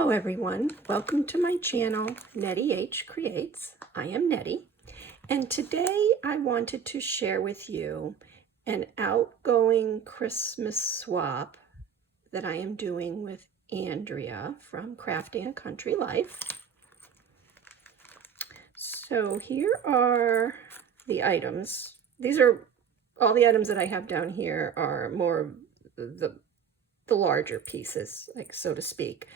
Hello everyone, welcome to my channel, Nettie H Creates. I am Nettie, and today I wanted to share with you an outgoing Christmas swap that I am doing with Andrea from Crafting a Country Life. So here are the items. These are all the items that I have down here are more the larger pieces, like so to speak.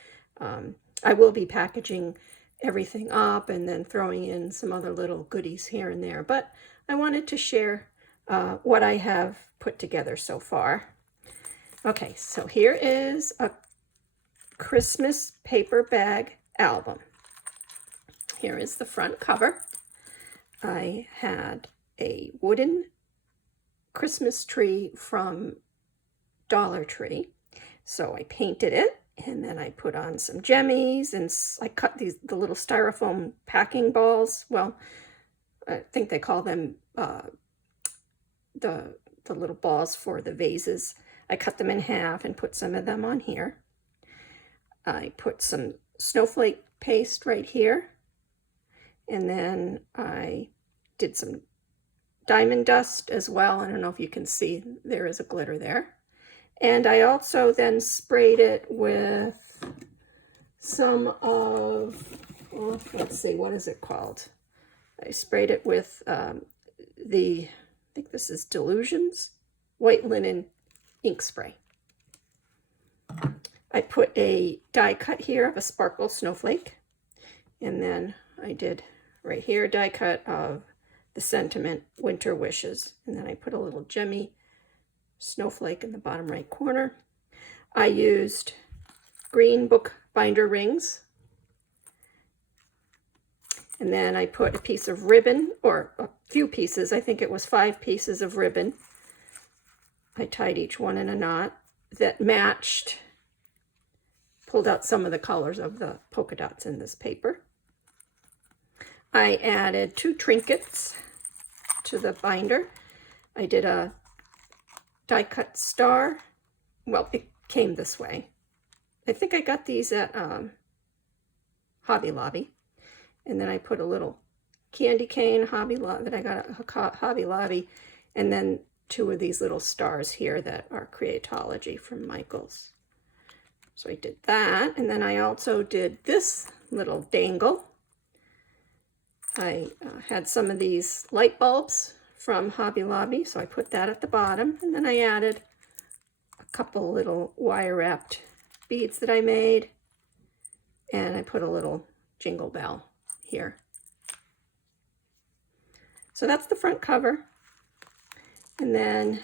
I will be packaging everything up and then throwing in some other little goodies here and there, but I wanted to share what I have put together so far. Okay, so here is a Christmas paper bag album. Here is the front cover. I had a wooden Christmas tree from Dollar Tree, so I painted it. And then I put on some jemmies, and I cut the little styrofoam packing balls. Well, I think they call them the little balls for the vases. I cut them in half and put some of them on here. I put some snowflake paste right here. And then I did some diamond dust as well. I don't know if you can see, there is a glitter there. And I also then sprayed it with some of, well, let's see, what is it called? I sprayed it with I think this is Delusions white linen ink spray. I put a die cut here of a sparkle snowflake. And then I did right here a die cut of the Sentiment Winter Wishes. And then I put a little gemmy snowflake in the bottom right corner. I used green bookbinder rings, and then I put a piece of ribbon, or a few pieces, I think it was 5 pieces of ribbon. I tied each one in a knot that matched, pulled out some of the colors of the polka dots in this paper. I added 2 trinkets to the binder. I did a die cut star. Well, it came this way. I think I got these at Hobby Lobby. And then I put a little candy cane that I got at Hobby Lobby, and then 2 of these little stars here that are Creatology from Michaels. So I did that, and then I also did this little dangle. I had some of these light bulbs from Hobby Lobby, so I put that at the bottom, and then I added a couple little wire wrapped beads that I made, and I put a little jingle bell here. So that's the front cover, and then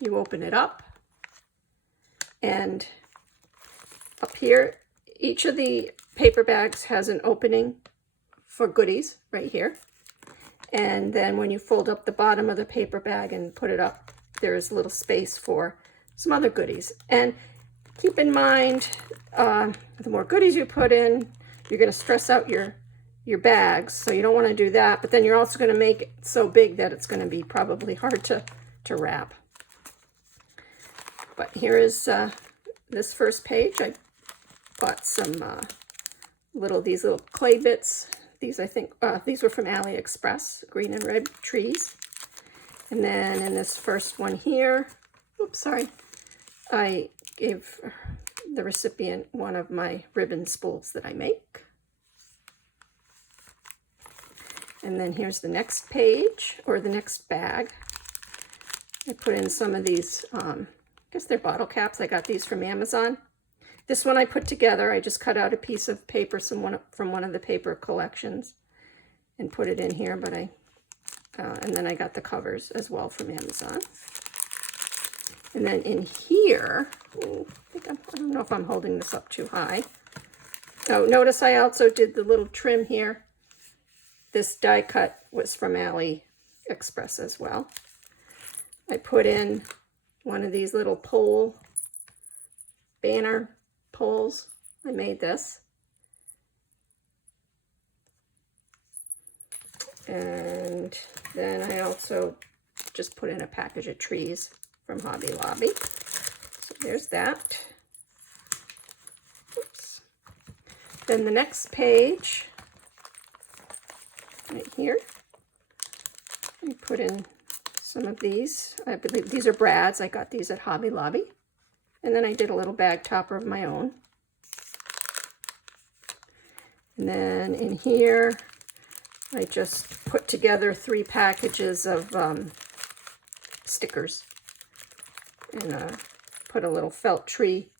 you open it up, and up here, each of the paper bags has an opening for goodies right here. And then when you fold up the bottom of the paper bag and put it up, there's a little space for some other goodies. And keep in mind, the more goodies you put in, you're going to stress out your bags. So you don't want to do that. But then you're also going to make it so big that it's going to be probably hard to wrap. But here is this first page. I bought some these little clay bits. These, I think, these were from AliExpress, green and red trees. And then in this first one here, oops, sorry, I gave the recipient one of my ribbon spools that I make. And then here's the next page, or the next bag. I put in some of these, I guess they're bottle caps. I got these from Amazon. This one I put together. I just cut out a piece of paper from one of the paper collections and put it in here, but and then I got the covers as well from Amazon. And then in here, I don't know if I'm holding this up too high. Oh, notice I also did the little trim here. This die cut was from AliExpress as well. I put in one of these little banner poles. I made this. And then I also just put in a package of trees from Hobby Lobby. So there's that. Oops. Then the next page, right here, I put in some of these. I believe these are Brad's. I got these at Hobby Lobby. And then I did a little bag topper of my own. And then in here, I just put together 3 packages of stickers. And put a little felt tree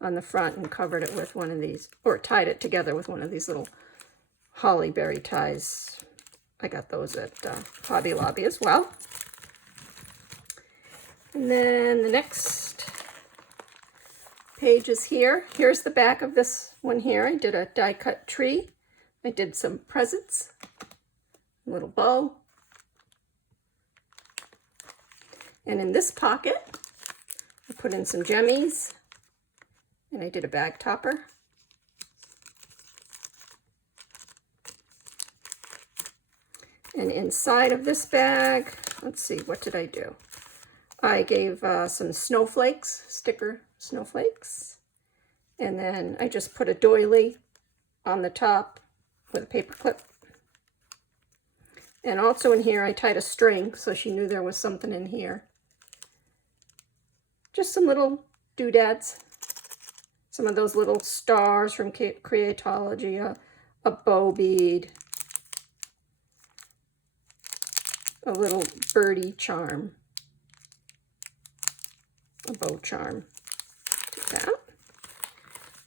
on the front and covered it with one of these, or tied it together with one of these little holly berry ties. I got those at Hobby Lobby as well. And then the next page is here. Here's the back of this one here. I did a die cut tree. I did some presents, a little bow. And in this pocket, I put in some jemmies, and I did a bag topper. And inside of this bag, let's see, what did I do? I gave some snowflakes, sticker snowflakes, and then I just put a doily on the top with a paper clip. And also in here, I tied a string so she knew there was something in here. Just some little doodads, some of those little stars from Creatology, a bow bead, a little birdie charm, a bow charm, do that.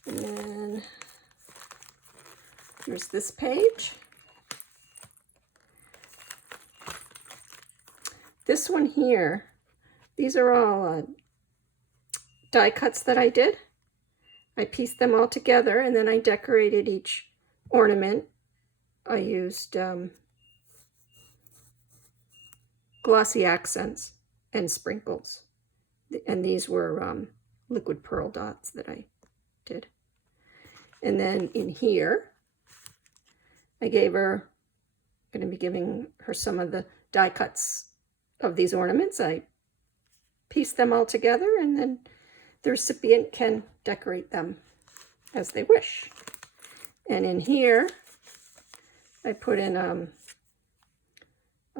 And then here's this page. This one here, these are all die cuts that I did. I pieced them all together and then I decorated each ornament. I used glossy accents and sprinkles. And these were liquid pearl dots that I did. And then in here, I gave her, I'm going to be giving her some of the die cuts of these ornaments. I pieced them all together and then the recipient can decorate them as they wish. And in here, I put in a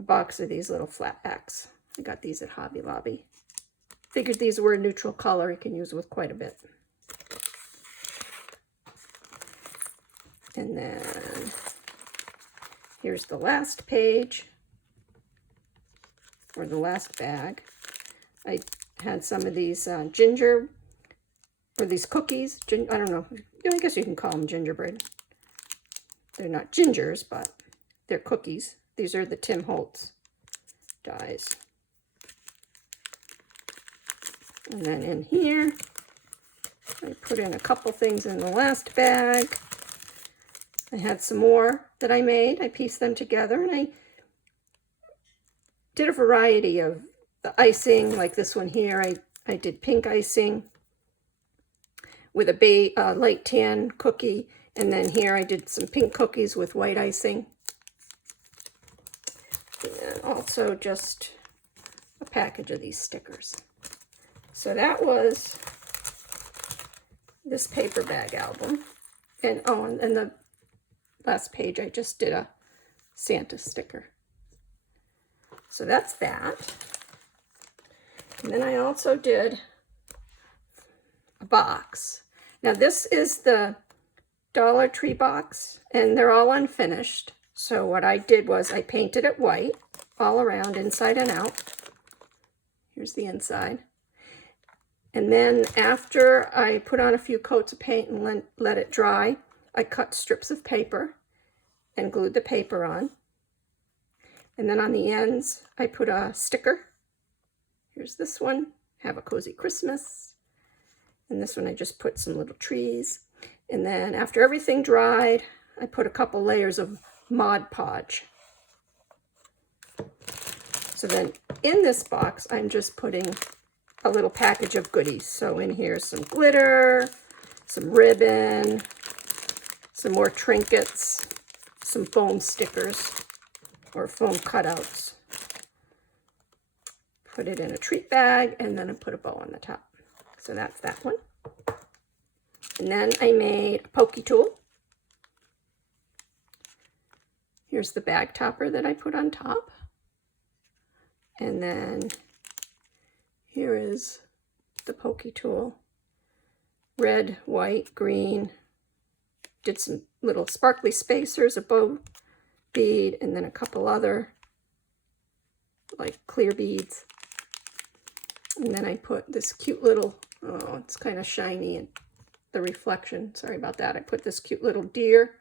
box of these little flatbacks. I got these at Hobby Lobby. Figured these were a neutral color you can use with quite a bit. And then here's the last page, or the last bag. I had some of these ginger, or these cookies. I don't know. I guess you can call them gingerbread. They're not gingers, but they're cookies. These are the Tim Holtz dies. And then in here, I put in a couple things in the last bag. I had some more that I made. I pieced them together and I did a variety of the icing, like this one here. I did pink icing with a light tan cookie. And then here I did some pink cookies with white icing. And also just a package of these stickers. So that was this paper bag album. And oh, and the last page I just did a Santa sticker. So that's that. And then I also did a box. Now this is the Dollar Tree box, and they're all unfinished. So what I did was I painted it white all around, inside and out. Here's the inside. And then after I put on a few coats of paint and let it dry, I cut strips of paper and glued the paper on. And then on the ends, I put a sticker. Here's this one, Have a Cozy Christmas. And this one I just put some little trees. And then after everything dried, I put a couple layers of Mod Podge. So then in this box, I'm just putting a little package of goodies. So in here, some glitter, some ribbon, some more trinkets, some foam stickers or foam cutouts. Put it in a treat bag, and then I put a bow on the top. So that's that one. And then I made a pokey tool. Here's the bag topper that I put on top. And then here is the pokey tool. Red, white, green. Did some little sparkly spacers, a bow bead, and then a couple other like clear beads. And then I put this cute little, oh, it's kind of shiny and the reflection, sorry about that. I put this cute little deer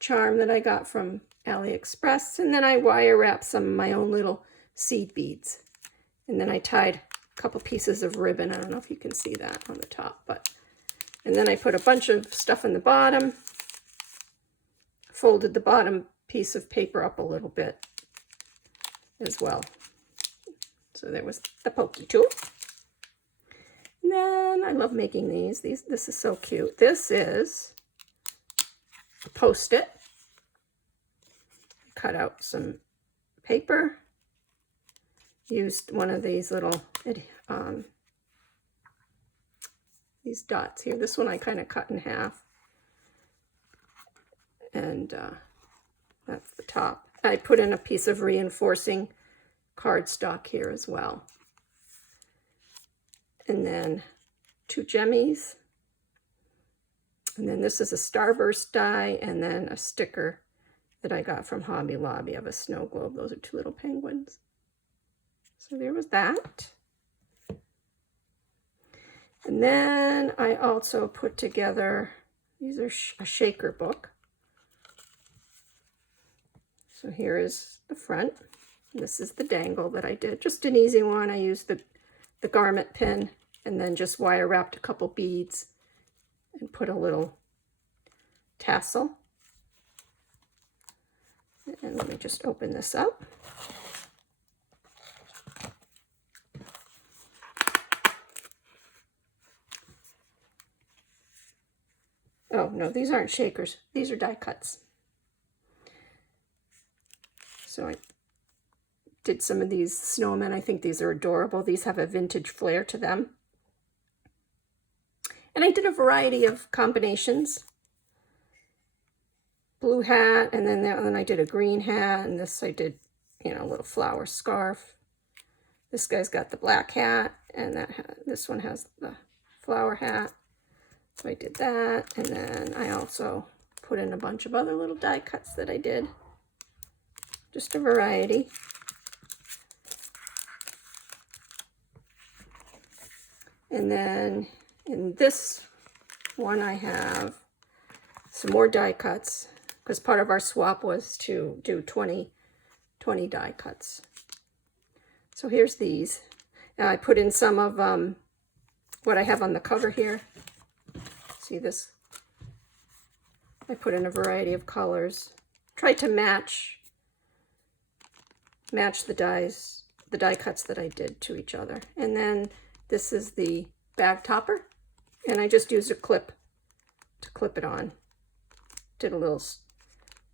charm that I got from AliExpress, and then I wire wrapped some of my own little seed beads. And then I tied a couple pieces of ribbon. I don't know if you can see that on the top, but, and then I put a bunch of stuff in the bottom, folded the bottom piece of paper up a little bit as well. So there was the pokey tool. And then I love making these. This is so cute. This is a Post-it. Cut out some paper. Used one of these little these dots here. This one I kind of cut in half. And that's the top. I put in a piece of reinforcing cardstock here as well. And then 2 gemmies. And then this is a Starburst die, and then a sticker that I got from Hobby Lobby of a snow globe. Those are 2 little penguins. So there was that. And then I also put together, these are a shaker book. So here is the front. This is the dangle that I did. Just an easy one. I used the garment pin and then just wire wrapped a couple beads and put a little tassel. And let me just open this up. Oh, no, these aren't shakers. These are die cuts. So I did some of these snowmen. I think these are adorable. These have a vintage flair to them. And I did a variety of combinations. Blue hat, and then I did a green hat, and this I did, you know, a little flower scarf. This guy's got the black hat, and this one has the flower hat. So I did that, and then I also put in a bunch of other little die cuts that I did. Just a variety. And then in this one I have some more die cuts, because part of our swap was to do 20 die cuts. So here's these. Now I put in some of what I have on the cover here. See this? I put in a variety of colors. Tried to match the die cuts that I did to each other. And then this is the bag topper, and I just used a clip to clip it on. Did a little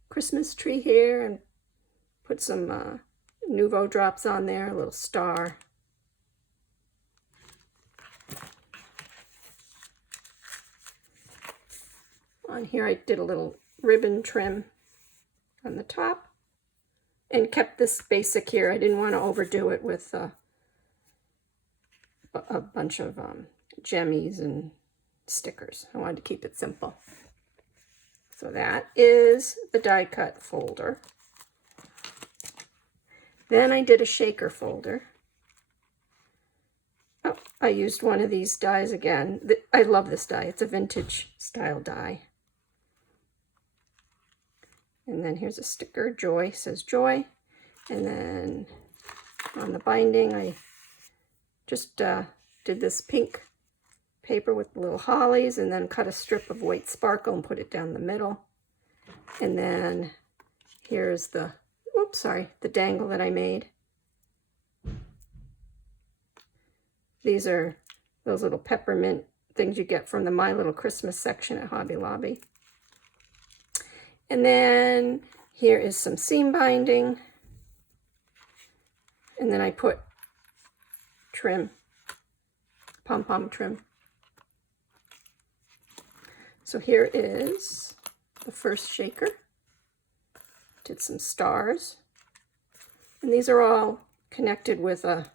Christmas tree here and put some Nouveau drops on there, a little star. On here I did a little ribbon trim on the top and kept this basic here. I didn't want to overdo it with a bunch of gemmies and stickers. I wanted to keep it simple. So that is the die cut folder. Then I did a shaker folder. Oh, I used one of these dies again. I love this die. It's a vintage style die. And then here's a sticker, Joy, says Joy. And then on the binding, I just did this pink paper with little hollies, and then cut a strip of white sparkle and put it down the middle. And then here's the, oops, sorry, the dangle that I made. These are those little peppermint things you get from the My Little Christmas section at Hobby Lobby. And then here is some seam binding. And then I put trim, pom-pom trim. So here is the first shaker. Did some stars. And these are all connected with a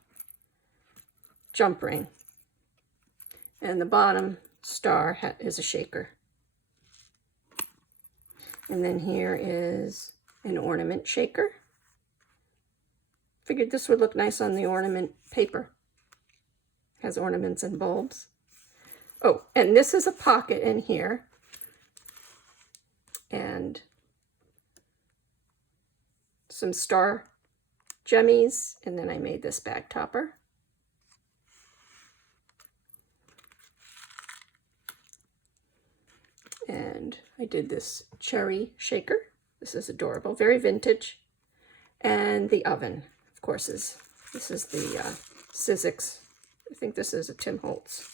jump ring. And the bottom star is a shaker. And then here is an ornament shaker. Figured this would look nice on the ornament paper. Has ornaments and bulbs. Oh, and this is a pocket in here. And some star jemmies, and then I made this bag topper. And I did this cherry shaker. This is adorable, very vintage. And the oven, of course, this is the Sizzix. I think this is a Tim Holtz.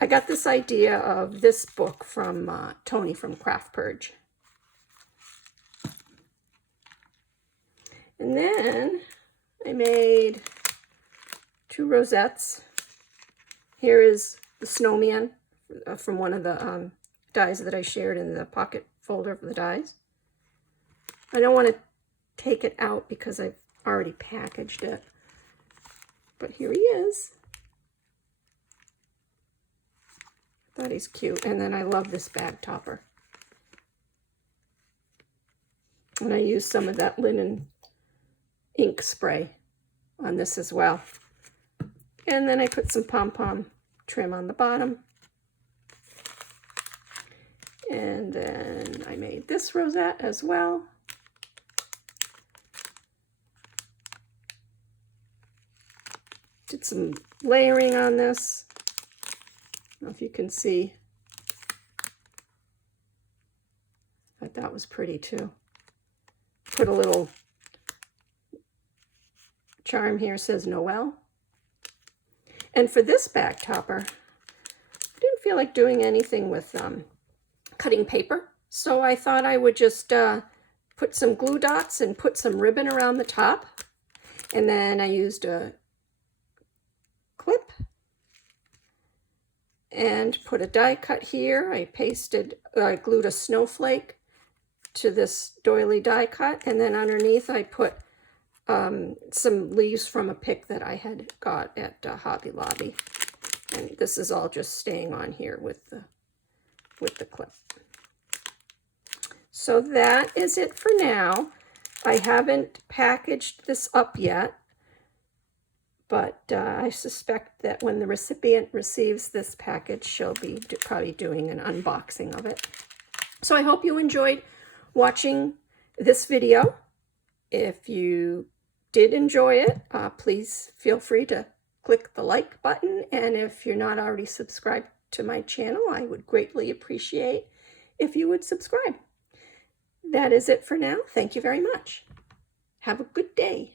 I got this idea of this book from Tony from Craft Purge. And then I made 2 rosettes. Here is the snowman from one of the dies that I shared in the pocket folder of the dies. I don't want to take it out because I've already packaged it. But here he is. I thought he's cute. And then I love this bag topper. And I used some of that linen ink spray on this as well. And then I put some pom-pom trim on the bottom. And then I made this rosette as well. Did some layering on this. I don't know if you can see. I thought that was pretty too. Put a little charm here, says Noel. And for this bag topper, I didn't feel like doing anything with cutting paper. So I thought I would just put some glue dots and put some ribbon around the top. And then I used a clip and put a die cut here. I glued a snowflake to this doily die cut, and then underneath I put some leaves from a pick that I had got at Hobby Lobby, and this is all just staying on here with the clip. So that is it for now. I haven't packaged this up yet, but I suspect that when the recipient receives this package, she'll be probably doing an unboxing of it. So I hope you enjoyed watching this video. If you did enjoy it, please feel free to click the like button. And if you're not already subscribed to my channel, I would greatly appreciate if you would subscribe. That is it for now. Thank you very much. Have a good day.